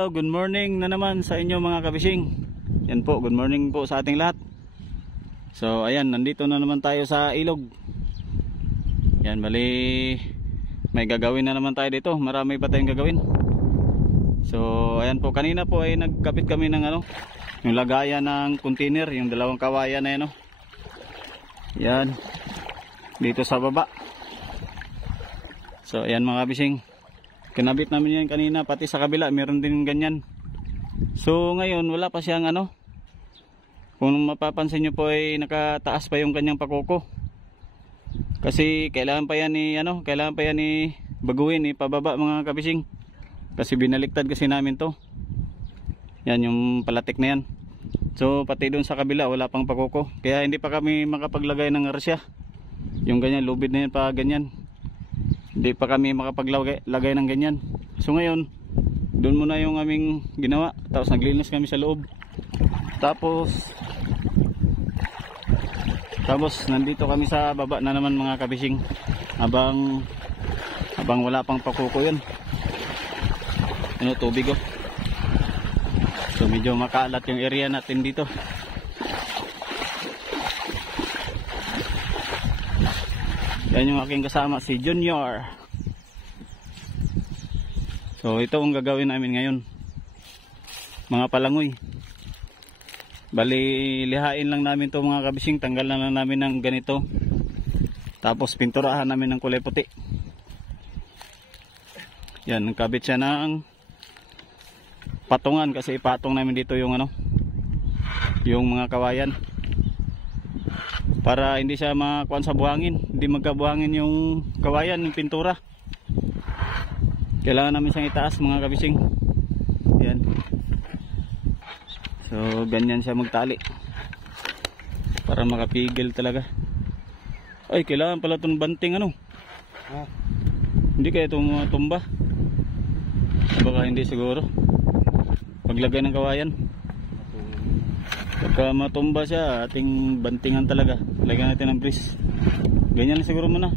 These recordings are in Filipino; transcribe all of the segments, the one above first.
Hello, good morning na naman sa inyo mga kabising. Yan po, good morning po sa ating lahat. So ayan, nandito na naman tayo sa ilog. Yan, bali may gagawin na naman tayo dito. Marami pa tayong gagawin. So ayan po, kanina po ay nagkapit kami ng yung lagayan ng container, yung dalawang kawayan na yan. Yan, dito sa baba. So ayan mga kabising, kinabit namin yan kanina, pati sa kabila meron din ganyan. So ngayon wala pa siyang kung mapapansin nyo po ay nakataas pa yung kanyang pakuko. Kasi kailangan pa yan ni baguhin, pababa mga kabising. Kasi binaliktad kasi namin to. Yan yung palatik na yan. So pati doon sa kabila wala pang pakuko. Kaya hindi pa kami makapaglagay ng arsya. Yung ganyan, lubid na yan pa ganyan. Hindi pa kami makapaglagay ng ganyan. So ngayon, doon muna yung aming ginawa. Tapos naglinis kami sa loob. Tapos nandito kami sa baba na naman mga kabising. Habang wala pang pakuko yun. Tubig oh. So medyo makalat yung area natin dito. Yan yung aking kasama, si Junior. So ito ang gagawin namin ngayon, mga palangoy. Bali lihain lang namin to mga kabising. Tanggalan lang namin ng ganito. Tapos pinturahan namin ng kulay puti. Yan, nagkabit siya ng patungan. Kasi ipatong namin dito yung yung mga kawayan, para hindi siya makuan sa buhangin. Hindi magkabuhangin yung kawayan, yung pintura. Kailangan namin siyang itaas mga kabising. Yan. So ganyan siya magtali para makapigil talaga. Ay, kailangan pala itong banting Hindi kaya itong tumba. Baka hindi siguro paglagay ng kawayan. Pagka matumba siya, ating bantingan talaga. Lagyan natin ng grease. Ganyan siguro muna.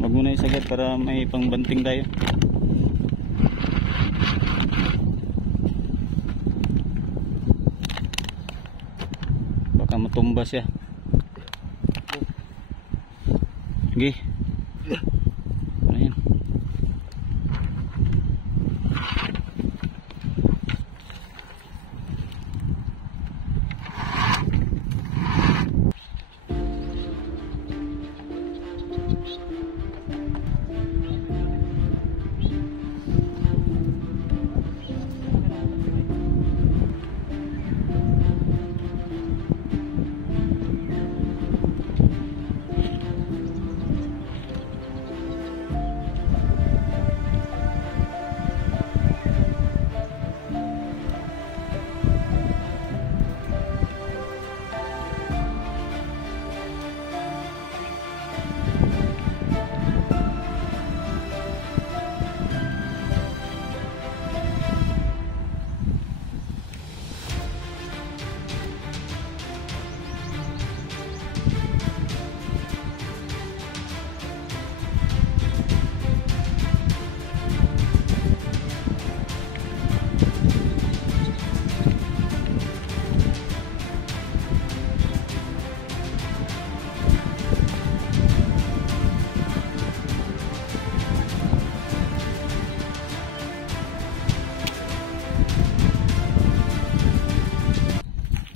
Wag muna isagat para may pangbanting tayo. Baka matumba siya. Sige. Ano yan?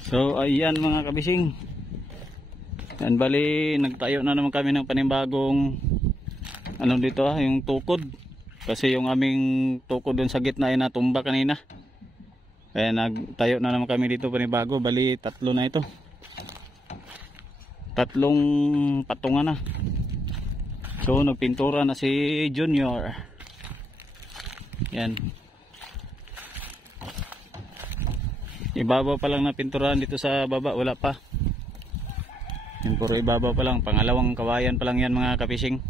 So ayan mga kabising. Yan, bali nagtayo na naman kami ng panibagong dito yung tukod. Kasi yung aming tukod dun sa gitna ay natumba kanina. Kaya nagtayo na naman kami dito panibago. Bali tatlo na ito. Tatlong patungan na. So nagpintura na si Junior. Yan. Ibabaw pa lang na pinturahan dito sa baba, wala pa. Yung puro ibabaw pa lang, pangalawang kawayan pa lang yan mga kabising.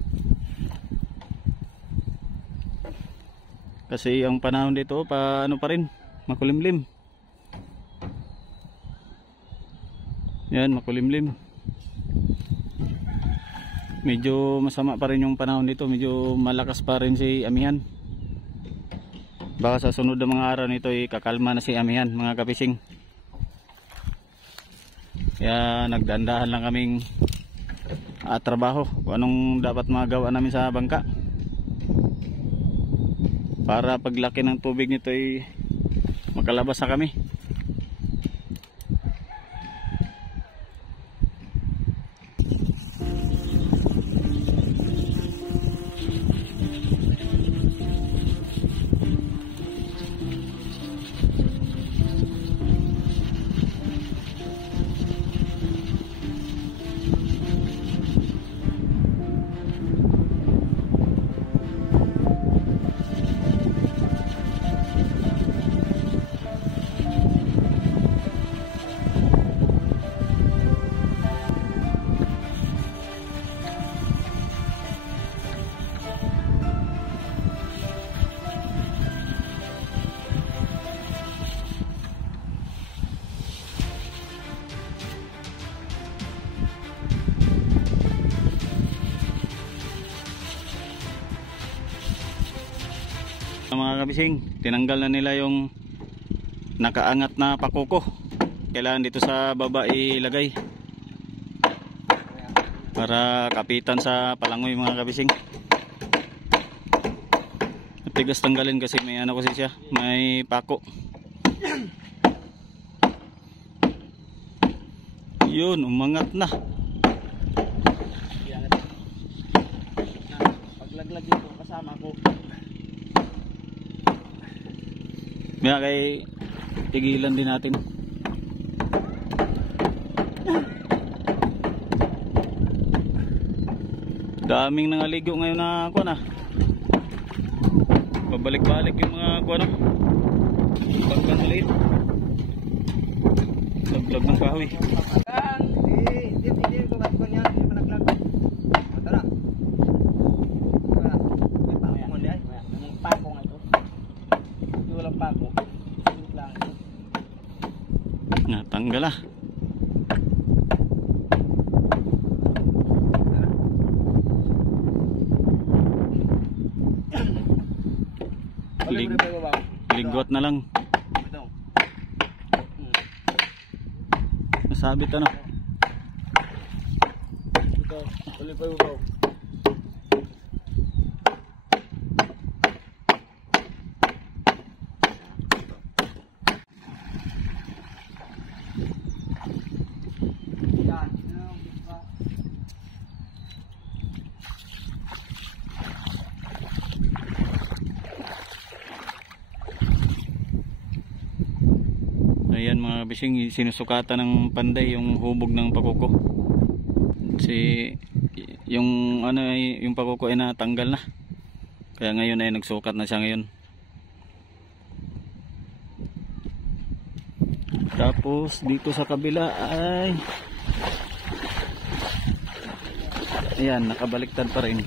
Kasi ang panahon dito pa rin, makulimlim. Yan, makulimlim. Medyo masama pa rin yung panahon dito, medyo malakas pa rin si amihan. Baka sa sunod na mga araw nito ay kakalma na si Amihan mga kapising. Kaya nagdandahan lang kaming trabaho kung anong dapat magawa namin sa bangka. Para paglaki ng tubig nito ay makalabas na kami. Mga kabising, tinanggal na nila yung nakaangat na pakuko. Kailangan dito sa baba ilagay para kapitan sa palangoy mga kabising. Matigas tanggalin kasi may ano kasi siya, may pako. Yun, umangat na. Paglaglag dito kasama ko. Kaya kay tigilan din natin. Daming nangaligo ngayon na kuwan ah. Pabalik-balik yung mga kuwan ah. Pagkan maliit. Laglag ng kahoy. Hindi ko katkuan yan. Hindi pa naglag. Tara. May pako mo diyan. May pako nga ito. Hindi walang pako. Natanggal ah. Ligot na lang. Nasabit ano? Ito, uli pa yung baw. Ayan mga kabising, sinusukatan ng panday yung hubog ng pakuko. Kasi yung ano ay yung pakuko ay natanggal na. Kaya ngayon ay nagsukat na siya ngayon. Tapos dito sa kabila ay ayan, nakabaliktad pa rin.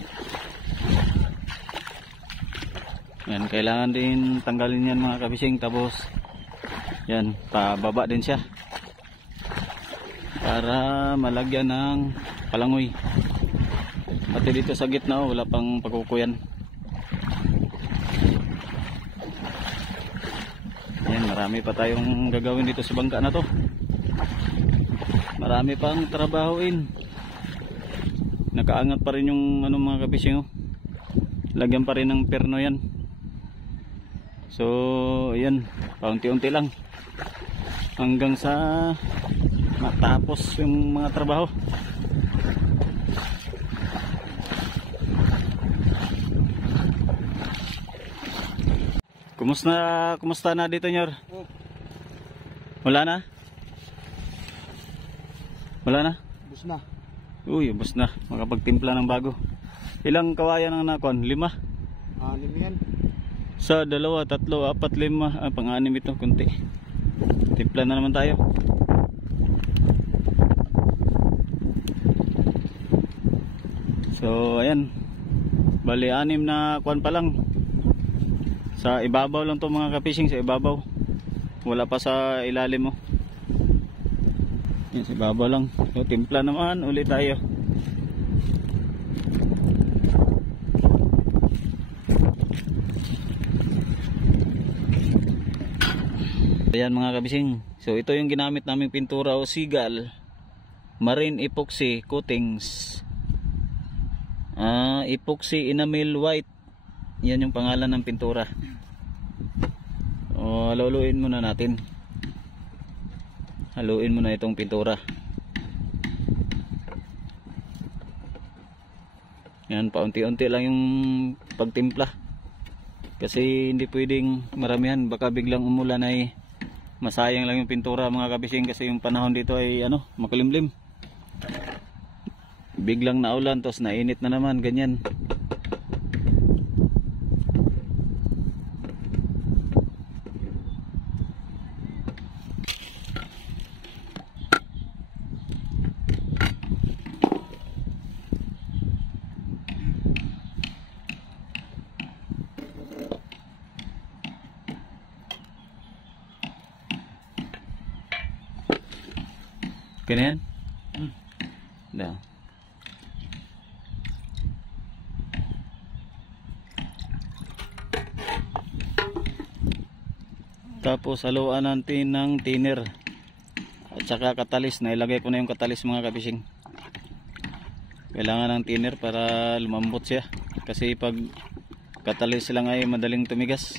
Ayan, kailangan din tanggalin yan mga kabising. Tapos yan, pababa din siya para malagyan ng palangoy. Pati dito sa gitna wala pang pagkukuyan. Yan, marami pa tayong gagawin dito sa bangka na to. Marami pang trabahoin. Nakaangat pa rin yung ano mga kabising oh. Lagyan pa rin ng perno yan. So yan, paunti-unti lang hanggang sa matapos yung mga trabaho. Kumusta na dito, Nyor? Wala na? Wala na? Bus na. Uy, bus na. Makapagtimpla ng bago. Ilang kawayan ang nakon? 5? 5 yan. Sa 2, 3, 4, 5. Pang-anim ito, kunti. Timpla na naman tayo. So, ayan. Bali, 6 na kuwan pa lang. Sa ibabaw lang to mga ka-fishing, sa ibabaw. Wala pa sa ilalim mo. Yan, sa ibabaw lang. So, timpla naman. Ulit tayo. Ayan mga kabising. So ito yung ginamit naming pintura o Seagull Marine Epoxy Coatings. Epoxy Enamel White. Yan yung pangalan ng pintura. O haluin muna natin. Haluin muna itong pintura. Yan, paunti-unti lang yung pagtimpla. Kasi hindi pwedeng maramihan, baka biglang umulan ay masayang lang yung pintura mga kabising, kasi yung panahon dito ay makulimlim. Biglang naulan tapos nainit na naman, ganyan. Ganyan? Da. Tapos haluan natin ng thinner at saka katalis. Nailagay ko na yung katalis mga kabising. Kailangan ng thinner para lumambot siya, kasi pag katalis lang ay madaling tumigas.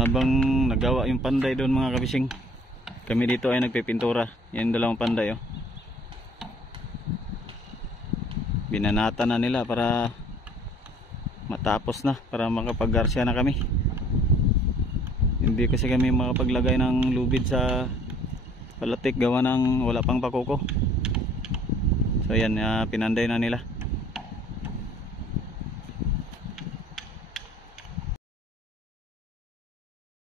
Habang nagawa yung panday doon mga kabising, kami dito ay nagpipintura. Yan yung dalawang panday, oh. Binanata na nila para matapos na, para makapag-garsya na kami. Hindi kasi kami makapaglagay ng lubid sa palatik gawa ng wala pang pakuko. So yan, pinanday na nila.